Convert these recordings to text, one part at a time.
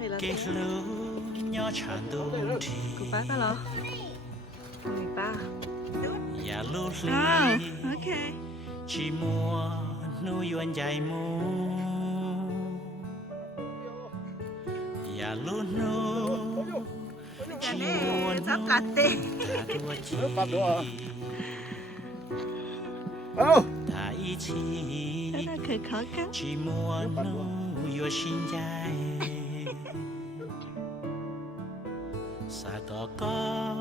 người là cái lũ nhỏ chán đồn thì của bác đó hả? Người ba. ya lũ li Ok. chỉ mua nuôi yuan dài mu ya lũ nu chỉ mua Sắp cắt đi. ta đua chi ta ý chí Nó khởi khó cắt. chỉ mua nuôi yuan sinh dài sa có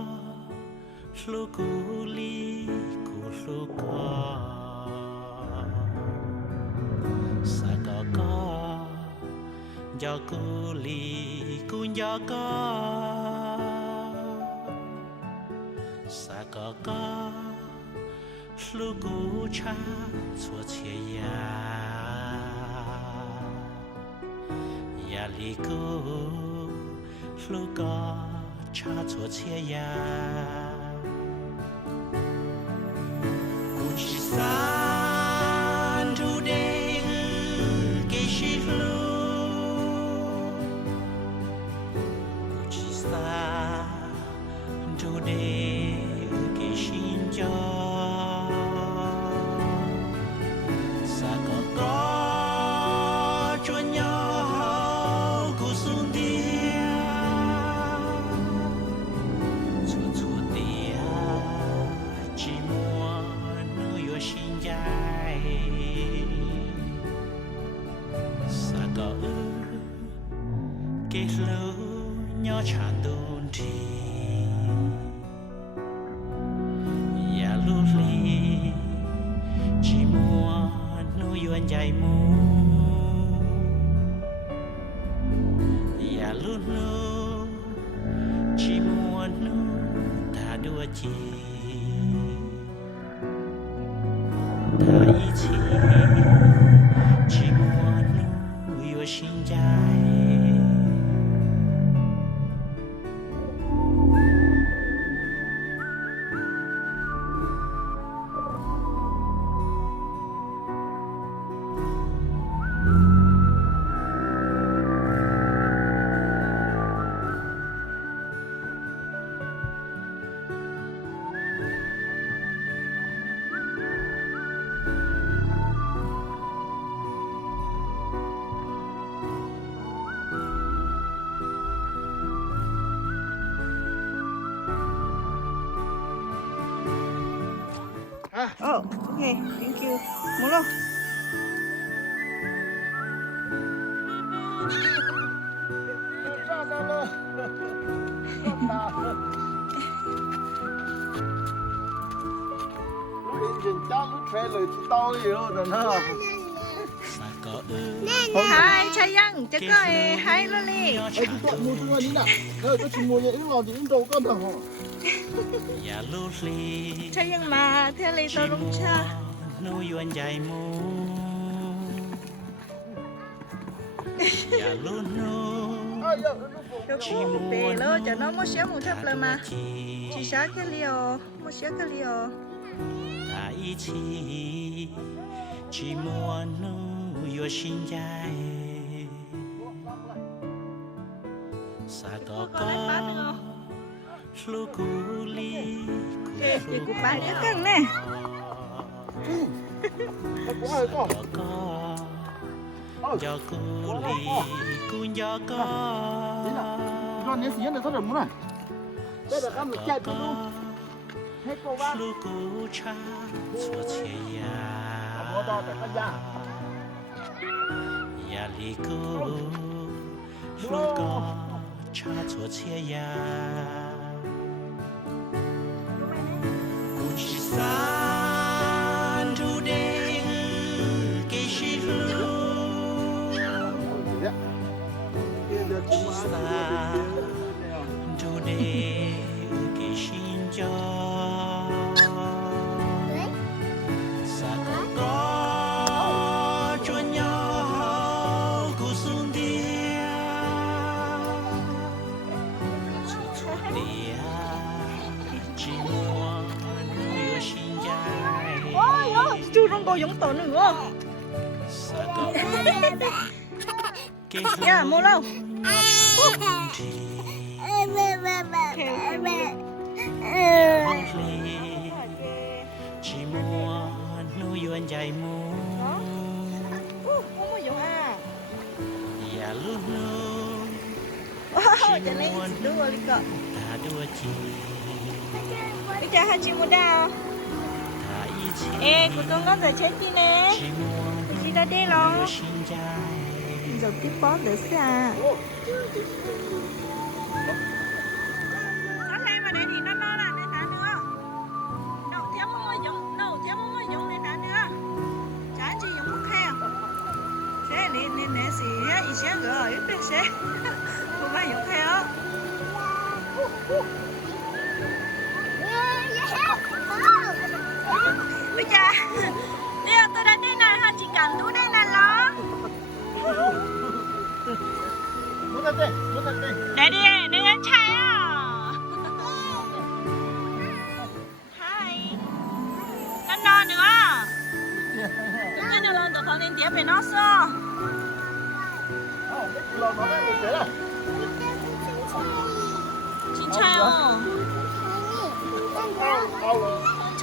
lu cu li cu lu co sa có do cu li cu do có sa có lu cu cha chua chia ya li cu lu co cha chua chia ya chỉ san thu đê cái gì lu chỉ san thu đê cái xin cho sa có chuyện nhỏ của xuân tia chua chua tia chỉ muốn nuôi sinh dài sa có cái lũ nhỏ chán đồn thì ya lũ li chỉ muốn nuôi yuan dài mu ya lũ nu chỉ muốn nuôi ta đua chi ta ý chí chỉ muốn nuôi yuan sinh dài Oh, okay, thank you. Mula. sa có Hai chai yang, chắc có hai luôn đi. ya lũ li Chai yang mà theo lý chỉ tôi đúng chưa? muốn nuôi yuan dài mu ya lũ nu chỉ Về lo cho nó muốn mua xíu một thấp lên mà. Chỉ sáng cái liều, mua xíu cái liều. ta ý chí chỉ muốn nuôi yuan sinh dài sa có lu cu li Thì của ba nhớ cân nè. có do cu li cu do có lu cu cha chua chia ya li cu lu co cha chua chia ya chỉ san thu đê cái gì lu chỉ san thu đê cái xin cho sa có chuyện nhỏ của xuân tia chua chua tia chỉ muốn nuôi sinh dài Chú không có giống tao nữa. sa có Yeah, mua đâu? nhỏ đun thì Okay. lúc ly chỉ muốn nuôi yuan dài mu Không có dụng à. và lúc nu Wow, cho nên đúng rồi cậu. ta đua chi Bây giờ hai chị mua đào. ta ý chí Ê, cô tôi có giờ chết đi nè. chỉ muốn Chị đã đi rồi. nuôi sinh dài Giờ tiếp bó được à. Sáng nay mà đây thì nó là để thả nữa. Đâu thiếu mua dụng, đâu thiếu mua dụng để thả nữa. Chả chỉ dụng một khe. Thế nên gì á, ý sáng gỡ ít bên sẽ. Cô ba dụng khe á. Bây giờ bây giờ tôi đã đi này ha, chỉ cần tôi đây là lo. Để đi, để ăn chay à. Hi. Nó no nữa. Cái nó lên từ phòng điện tiệp về nó xưa. Chín chay không?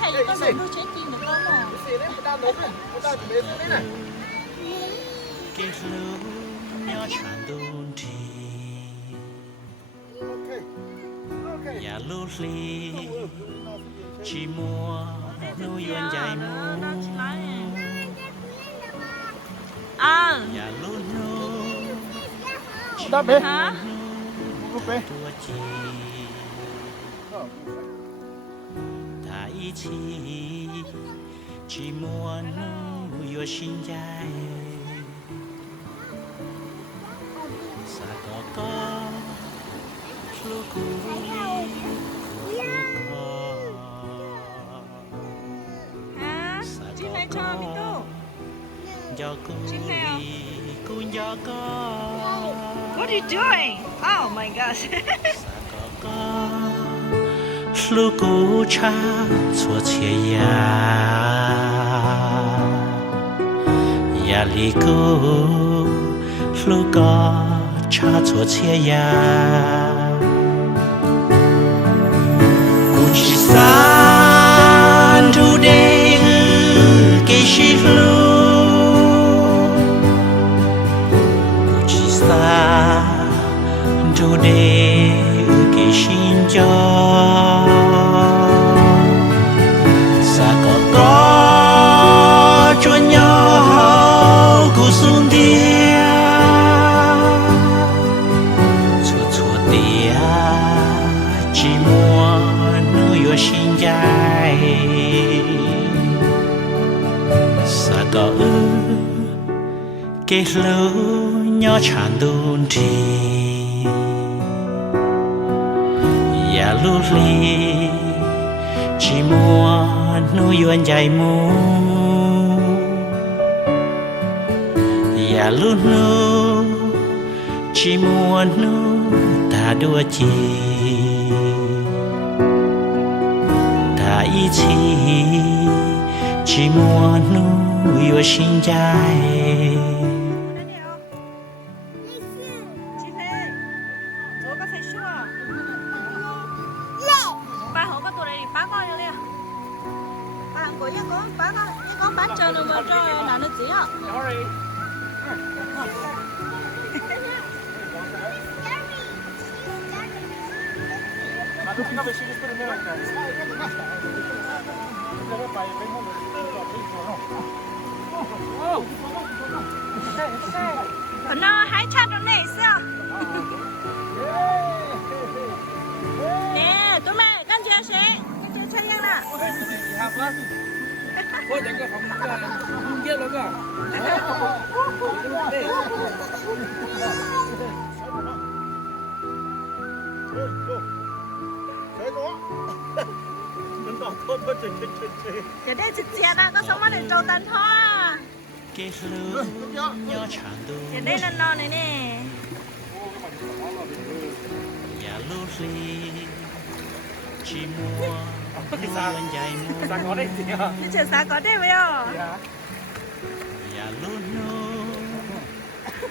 Chay có phải nuôi chết chim được không ạ? cái lúc nhỏ tràn đun thì và lúc ly chỉ muốn nuôi yuan dài mu À, và lúc nu Đáp đi. hả? đua chi ta ý chí chỉ muốn nuôi yuan sinh dài sa có lúc cu li Hả? Chị này cho mình đâu? do cu li cũng do có What are you doing? Oh my gosh. có lúc cu cha chua chia ya li cu lúc có cha chua chia cu chỉ san tu de cái gì lu cu chỉ san tu de cái xin cho sa có chuan nhau cu sun dia chua chua dia chỉ muốn nuôi yo sinh dài sa có cái lũ nhỏ tràn đun thì và lúc ly chỉ muốn nuôi yuan dài mu và lúc nu chỉ muốn nu ta đua chi ta ý chí chỉ muốn nuôi yuan sinh dài Chị Thê, bố có phải sure? Ba hổ có tụi này thì bá coi rồi đi. Ba hàng cuối con bán chờ nữa mà cho nào nó chỉ ạ. Còn nó hái chặt nó này sao? Nè, tụi mày, con chưa sẽ, con chưa chơi nhanh nè. Ôi, đánh cái phòng không kia lắm à. Cái đây chụp chè nào có sống mà để trâu tàn hoa. cái lũ nhỏ tràn đun Cái đây là non này nè. và lúc ly chỉ muốn nuôi yuan dài mu Sao có đây gì à? Cái chè xá có đây vậy à? và lúc nu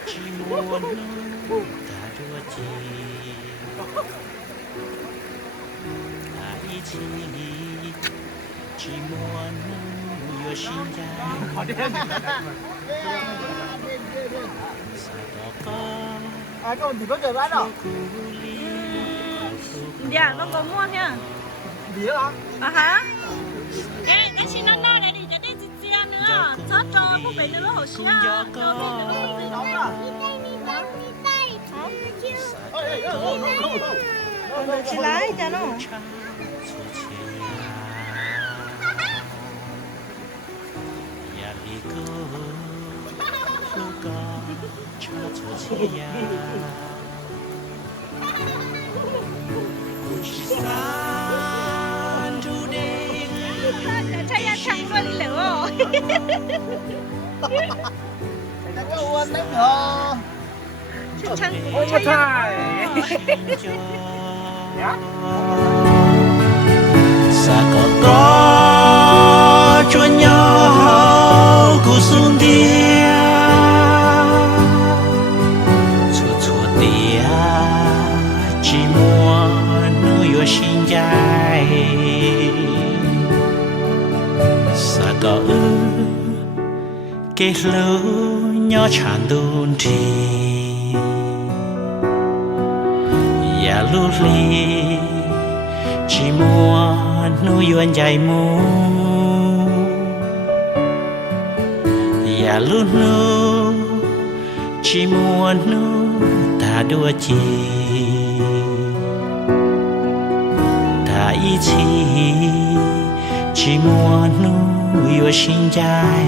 chỉ muốn nu ta đua 己，在一起，寂寞能有心在。萨高高， À, cái gì có trời bán đâu? 苦里， dạ nó có mua nha Đĩa hả? à hả cái chị nó nói này thì cho đi chị chia nữa cho không phải nữa hồ xia cho đi nữa Nóng à? rồi chị lái cho nó 唱出切呀，呀里个路个唱出切呀，不去山住的。 chạy ra thằng luôn đi lửa Cái uốn đấy hả? thằng Ôi mà thải. Sa có chuồn nhau cú xuống dia chua chua dia chỉ muốn nuôi yo xin dài sa có cái lối nhỏ tràn đun thì ya lu li chỉ muốn nuôi yo dài mu ya lu nu chỉ muốn nu ta đua chi ta ý chí chỉ muốn nuôi yo xin dài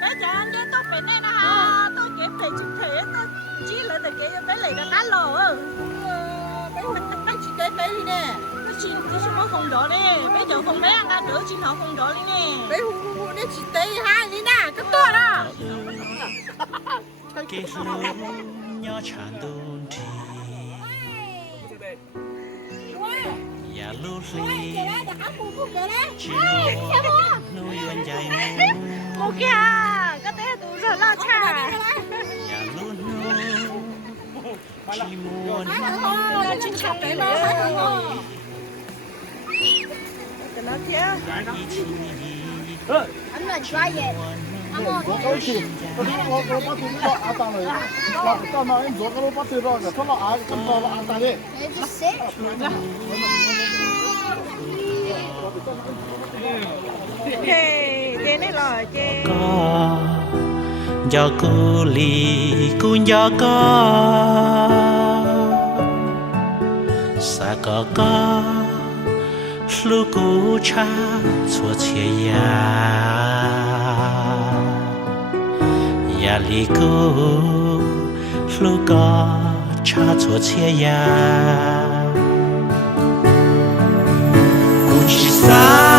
bé chả anh cái tốt bên này nè ha tôi kịp thì chụp thể tôi chỉ là để cái bé lấy ra cá lò bé chỉ cái bé đi nè nó chỉ nó không rõ nè bé giờ không bé ăn cá nữa chỉ nó không rõ đi nè bé hù nó chỉ tê hai đi nè cái to đó cái lối nhỏ tràn đun thì ya lu li chỉ muốn nuôi yo dài mu một kia cái té tụ rồi lo cha ya lu nu chỉ muốn nó chỉ chặt đấy mà nó thiếu ý chí anh là trai vậy anh ơi Cái gì? Cái lỗ bắt từ đó à ta rồi. Là tao nói anh cái lỗ bắt từ đó, cái lỗ à cái lỗ à ta đấy. để tôi xếp thế này là chê có do cô lì cũng do có sa có lu cú cha chua chia ya lì cô lu có cha chua chia cú chỉ sa